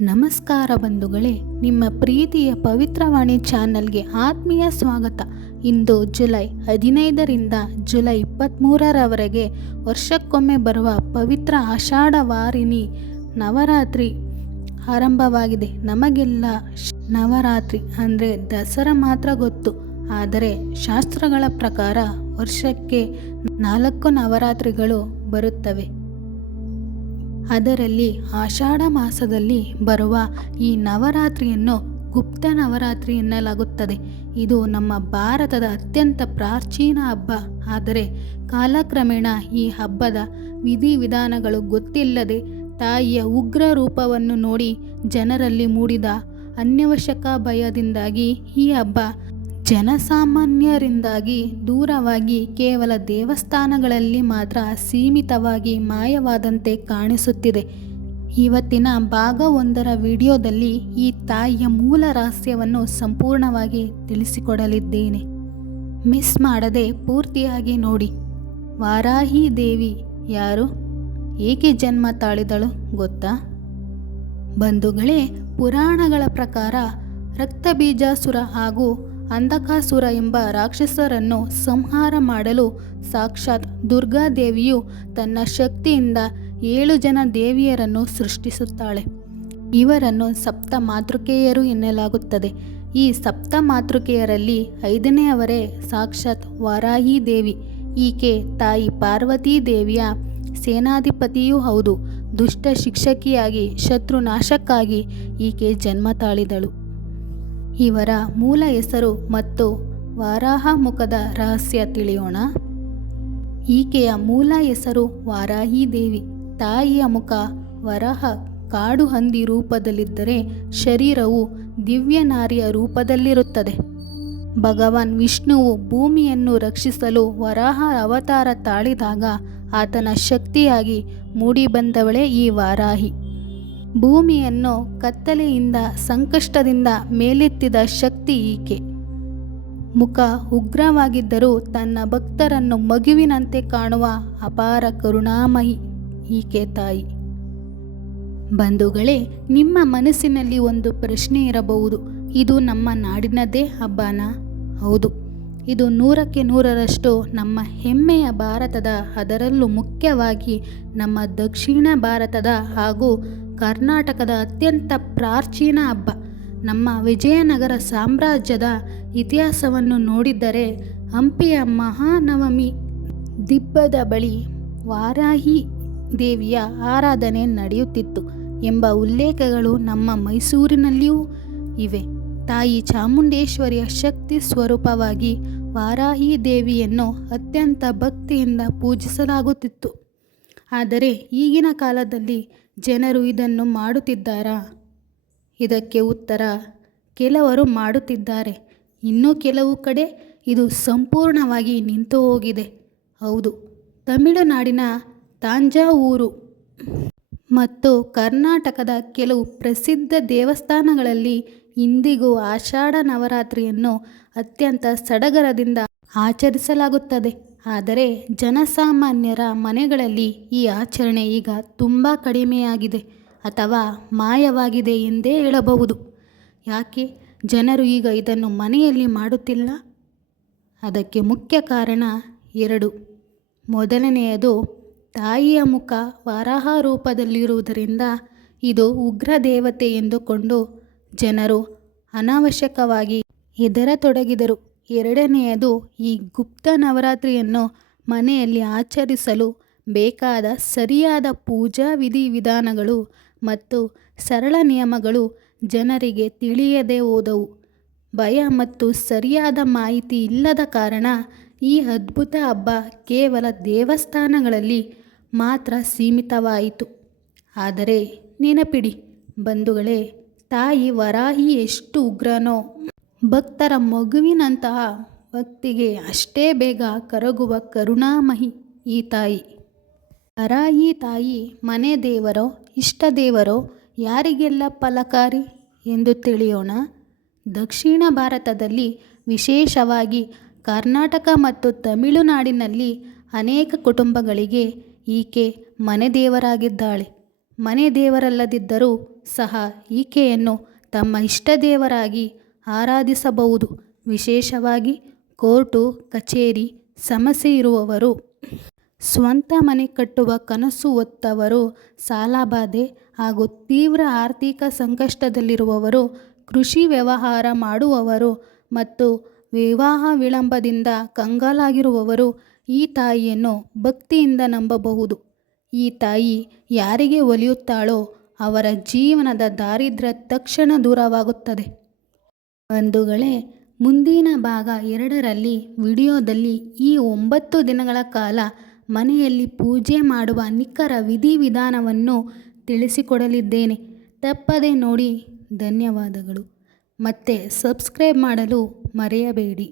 ನಮಸ್ಕಾರ ಬಂಧುಗಳೇ, ನಿಮ್ಮ ಪ್ರೀತಿಯ ಪವಿತ್ರವಾಣಿ ಚಾನಲ್ಗೆ ಆತ್ಮೀಯ ಸ್ವಾಗತ. ಇಂದು ಜುಲೈ 15ರಿಂದ ಜುಲೈ 23ರವರೆಗೆ ವರ್ಷಕ್ಕೊಮ್ಮೆ ಬರುವ ಪವಿತ್ರ ಆಷಾಢ ವಾರಿಣಿ ನವರಾತ್ರಿ ಆರಂಭವಾಗಿದೆ. ನಮಗೆಲ್ಲ ನವರಾತ್ರಿ ಅಂದರೆ ದಸರಾ ಮಾತ್ರ ಗೊತ್ತು, ಆದರೆ ಶಾಸ್ತ್ರಗಳ ಪ್ರಕಾರ ವರ್ಷಕ್ಕೆ 4 ನವರಾತ್ರಿಗಳು ಬರುತ್ತವೆ. ಅದರಲ್ಲಿ ಆಷಾಢ ಮಾಸದಲ್ಲಿ ಬರುವ ಈ ನವರಾತ್ರಿಯನ್ನು ಗುಪ್ತ ನವರಾತ್ರಿ ಎನ್ನಲಾಗುತ್ತದೆ. ಇದು ನಮ್ಮ ಭಾರತದ ಅತ್ಯಂತ ಪ್ರಾಚೀನ ಹಬ್ಬ. ಆದರೆ ಕಾಲಕ್ರಮೇಣ ಈ ಹಬ್ಬದ ವಿಧಿವಿಧಾನಗಳು ಗೊತ್ತಿಲ್ಲದೆ ತಾಯಿಯ ಉಗ್ರ ರೂಪವನ್ನು ನೋಡಿ ಜನರಲ್ಲಿ ಮೂಡಿದ ಅನ್ಯವಶ್ಯಕ ಭಯದಿಂದಾಗಿ ಈ ಹಬ್ಬ ಜನಸಾಮಾನ್ಯರಿಂದಾಗಿ ದೂರವಾಗಿ ಕೇವಲ ದೇವಸ್ಥಾನಗಳಲ್ಲಿ ಮಾತ್ರ ಸೀಮಿತವಾಗಿ ಮಾಯವಾದಂತೆ ಕಾಣಿಸುತ್ತಿದೆ. ಇವತ್ತಿನ ಭಾಗ 1ರ ವಿಡಿಯೋದಲ್ಲಿ ಈ ತಾಯಿಯ ಮೂಲ ರಹಸ್ಯವನ್ನು ಸಂಪೂರ್ಣವಾಗಿ ತಿಳಿಸಿಕೊಡಲಿದ್ದೇನೆ. ಮಿಸ್ ಮಾಡದೆ ಪೂರ್ತಿಯಾಗಿ ನೋಡಿ. ವಾರಾಹಿ ದೇವಿ ಯಾರು? ಏಕೆ ಜನ್ಮ ತಾಳಿದಳು ಗೊತ್ತಾ ಬಂಧುಗಳೇ? ಪುರಾಣಗಳ ಪ್ರಕಾರ ರಕ್ತಬೀಜಾಸುರ ಹಾಗೂ ಅಂಧಕಾಸುರ ಎಂಬ ರಾಕ್ಷಸರನ್ನು ಸಂಹಾರ ಮಾಡಲು ಸಾಕ್ಷಾತ್ ದುರ್ಗಾದೇವಿಯು ತನ್ನ ಶಕ್ತಿಯಿಂದ 7 ಜನ ದೇವಿಯರನ್ನು ಸೃಷ್ಟಿಸುತ್ತಾಳೆ. ಇವರನ್ನು ಸಪ್ತ ಮಾತೃಕೆಯರು ಎನ್ನಲಾಗುತ್ತದೆ. ಈ ಸಪ್ತ ಮಾತೃಕೆಯರಲ್ಲಿ 5ನೆಯವರೇ ಸಾಕ್ಷಾತ್ ವಾರಾಹಿ ದೇವಿ. ಈಕೆ ತಾಯಿ ಪಾರ್ವತೀ ದೇವಿಯ ಸೇನಾಧಿಪತಿಯೂ ಹೌದು. ದುಷ್ಟ ಶಿಕ್ಷಕಿಯಾಗಿ ಶತ್ರು ನಾಶಕ್ಕಾಗಿ ಈಕೆ ಜನ್ಮ ತಾಳಿದಳು. ಇವರ ಮೂಲ ಹೆಸರು ಮತ್ತು ವಾರಾಹ ಮುಖದ ರಹಸ್ಯ ತಿಳಿಯೋಣ. ಈಕೆಯ ಮೂಲ ಹೆಸರು ವಾರಾಹಿ ದೇವಿ. ತಾಯಿಯ ಮುಖ ವರಾಹ ಕಾಡು ಹಂದಿ ರೂಪದಲ್ಲಿದ್ದರೆ ಶರೀರವು ದಿವ್ಯ ನಾರಿಯ ರೂಪದಲ್ಲಿರುತ್ತದೆ. ಭಗವಾನ್ ವಿಷ್ಣುವು ಭೂಮಿಯನ್ನು ರಕ್ಷಿಸಲು ವರಾಹ ಅವತಾರ ತಾಳಿದಾಗ ಆತನ ಶಕ್ತಿಯಾಗಿ ಮೂಡಿಬಂದವಳೇ ಈ ವಾರಾಹಿ. ಭೂಮಿಯನ್ನು ಕತ್ತಲೆಯಿಂದ ಸಂಕಷ್ಟದಿಂದ ಮೇಲೆತ್ತಿದ ಶಕ್ತಿ ಈಕೆ. ಮುಖ ಉಗ್ರವಾಗಿದ್ದರೂ ತನ್ನ ಭಕ್ತರನ್ನು ಮಗುವಿನಂತೆ ಕಾಣುವ ಅಪಾರ ಕರುಣಾಮಯಿ ಈಕೆ ತಾಯಿ. ಬಂಧುಗಳೇ, ನಿಮ್ಮ ಮನಸ್ಸಿನಲ್ಲಿ ಒಂದು ಪ್ರಶ್ನೆ ಇರಬಹುದು. ಇದು ನಮ್ಮ ನಾಡಿನದೇ ಹಬ್ಬನಾ? ಹೌದು, ಇದು 100ಕ್ಕೆ 100ರಷ್ಟು ನಮ್ಮ ಹೆಮ್ಮೆಯ ಭಾರತದ, ಅದರಲ್ಲೂ ಮುಖ್ಯವಾಗಿ ನಮ್ಮ ದಕ್ಷಿಣ ಭಾರತದ ಹಾಗೂ ಕರ್ನಾಟಕದ ಅತ್ಯಂತ ಪ್ರಾಚೀನ ಹಬ್ಬ. ನಮ್ಮ ವಿಜಯನಗರ ಸಾಮ್ರಾಜ್ಯದ ಇತಿಹಾಸವನ್ನು ನೋಡಿದರೆ ಹಂಪಿಯ ಮಹಾನವಮಿ ದಿಬ್ಬದ ಬಳಿ ವಾರಾಹಿ ದೇವಿಯ ಆರಾಧನೆ ನಡೆಯುತ್ತಿತ್ತು ಎಂಬ ಉಲ್ಲೇಖಗಳು ನಮ್ಮ ಮೈಸೂರಿನಲ್ಲಿಯೂ ಇವೆ. ತಾಯಿ ಚಾಮುಂಡೇಶ್ವರಿಯ ಶಕ್ತಿ ಸ್ವರೂಪವಾಗಿ ವಾರಾಹಿ ದೇವಿಯನ್ನು ಅತ್ಯಂತ ಭಕ್ತಿಯಿಂದ ಪೂಜಿಸಲಾಗುತ್ತಿತ್ತು. ಆದರೆ ಈಗಿನ ಕಾಲದಲ್ಲಿ ಜನರು ಇದನ್ನು ಮಾಡುತ್ತಿದ್ದಾರಾ? ಇದಕ್ಕೆ ಉತ್ತರ, ಕೆಲವರು ಮಾಡುತ್ತಿದ್ದಾರೆ. ಇನ್ನು ಕೆಲವು ಕಡೆ ಇದು ಸಂಪೂರ್ಣವಾಗಿ ನಿಂತು ಹೋಗಿದೆ. ಹೌದು, ತಮಿಳುನಾಡಿನ ತಾಂಜಾವೂರು ಮತ್ತು ಕರ್ನಾಟಕದ ಕೆಲವು ಪ್ರಸಿದ್ಧ ದೇವಸ್ಥಾನಗಳಲ್ಲಿ ಇಂದಿಗೂ ಆಷಾಢ ನವರಾತ್ರಿಯನ್ನು ಅತ್ಯಂತ ಸಡಗರದಿಂದ ಆಚರಿಸಲಾಗುತ್ತದೆ. ಆದರೆ ಜನಸಾಮಾನ್ಯರ ಮನೆಗಳಲ್ಲಿ ಈ ಆಚರಣೆ ಈಗ ತುಂಬ ಕಡಿಮೆಯಾಗಿದೆ ಅಥವಾ ಮಾಯವಾಗಿದೆ ಎಂದೇ ಹೇಳಬಹುದು. ಯಾಕೆ ಜನರು ಈಗ ಇದನ್ನು ಮನೆಯಲ್ಲಿ ಮಾಡುತ್ತಿಲ್ಲ? ಅದಕ್ಕೆ ಮುಖ್ಯ ಕಾರಣ 2. ಮೊದಲನೆಯದು, ತಾಯಿಯ ಮುಖ ವರಾಹ ರೂಪದಲ್ಲಿರುವುದರಿಂದ ಇದು ಉಗ್ರ ದೇವತೆ ಎಂದುಕೊಂಡು ಜನರು ಅನಾವಶ್ಯಕವಾಗಿ ಹೆದರತೊಡಗಿದರು. 2ನೆಯದು, ಈ ಗುಪ್ತ ನವರಾತ್ರಿಯನ್ನು ಮನೆಯಲ್ಲಿ ಆಚರಿಸಲು ಬೇಕಾದ ಸರಿಯಾದ ಪೂಜಾ ವಿಧಿವಿಧಾನಗಳು ಮತ್ತು ಸರಳ ನಿಯಮಗಳು ಜನರಿಗೆ ತಿಳಿಯದೆ ಹೋದವು. ಭಯ ಮತ್ತು ಸರಿಯಾದ ಮಾಹಿತಿ ಇಲ್ಲದ ಕಾರಣ ಈ ಅದ್ಭುತ ಹಬ್ಬ ಕೇವಲ ದೇವಸ್ಥಾನಗಳಲ್ಲಿ ಮಾತ್ರ ಸೀಮಿತವಾಯಿತು. ಆದರೆ ನೆನಪಿಡಿ ಬಂಧುಗಳೇ, ತಾಯಿ ವರಾಹಿ ಎಷ್ಟು ಉಗ್ರನೋ, ಭಕ್ತರ ಮಗುವಿನಂತಹ ಭಕ್ತಿಗೆ ಅಷ್ಟೇ ಬೇಗ ಕರಗುವ ಕರುಣಾಮಯಿ ಈ ತಾಯಿ. ವರಾಹಿ ತಾಯಿ ಮನೆ ದೇವರೋ ಇಷ್ಟ ದೇವರೋ ಯಾರಿಗೆಲ್ಲ ಫಲಕಾರಿ ಎಂದು ತಿಳಿಯೋಣ. ದಕ್ಷಿಣ ಭಾರತದಲ್ಲಿ, ವಿಶೇಷವಾಗಿ ಕರ್ನಾಟಕ ಮತ್ತು ತಮಿಳುನಾಡಿನಲ್ಲಿ ಅನೇಕ ಕುಟುಂಬಗಳಿಗೆ ಈಕೆ ಮನೆ ದೇವರಾಗಿದ್ದಾಳೆ. ಮನೆ ದೇವರಲ್ಲದಿದ್ದರೂ ಸಹ ಈಕೆಯನ್ನು ತಮ್ಮ ಇಷ್ಟದೇವರಾಗಿ ಆರಾಧಿಸಬಹುದು. ವಿಶೇಷವಾಗಿ ಕೋರ್ಟು ಕಚೇರಿ ಸಮಸ್ಯೆ ಇರುವವರು, ಸ್ವಂತ ಮನೆ ಕಟ್ಟುವ ಕನಸು ಹೊತ್ತವರು, ಸಾಲಬಾಧೆ ಹಾಗೂ ತೀವ್ರ ಆರ್ಥಿಕ ಸಂಕಷ್ಟದಲ್ಲಿರುವವರು, ಕೃಷಿ ವ್ಯವಹಾರ ಮಾಡುವವರು ಮತ್ತು ವಿವಾಹ ವಿಳಂಬದಿಂದ ಕಂಗಾಲಾಗಿರುವವರು ಈ ತಾಯಿಯನ್ನು ಭಕ್ತಿಯಿಂದ ನಂಬಬಹುದು. ಈ ತಾಯಿ ಯಾರಿಗೆ ಒಲಿಯುತ್ತಾಳೋ ಅವರ ಜೀವನದ ದಾರಿದ್ರ್ಯ ತಕ್ಷಣ ದೂರವಾಗುತ್ತದೆ. ಬಂಧುಗಳೇ, ಮುಂದಿನ ಭಾಗ 2ರಲ್ಲಿ ವಿಡಿಯೋದಲ್ಲಿ ಈ 9 ದಿನಗಳ ಕಾಲ ಮನೆಯಲ್ಲಿ ಪೂಜೆ ಮಾಡುವ ನಿಖರ ವಿಧಿವಿಧಾನವನ್ನು ತಿಳಿಸಿಕೊಡಲಿದ್ದೇನೆ. ತಪ್ಪದೆ ನೋಡಿ. ಧನ್ಯವಾದಗಳು. ಮತ್ತೆ ಸಬ್ಸ್ಕ್ರೈಬ್ ಮಾಡಲು ಮರೆಯಬೇಡಿ.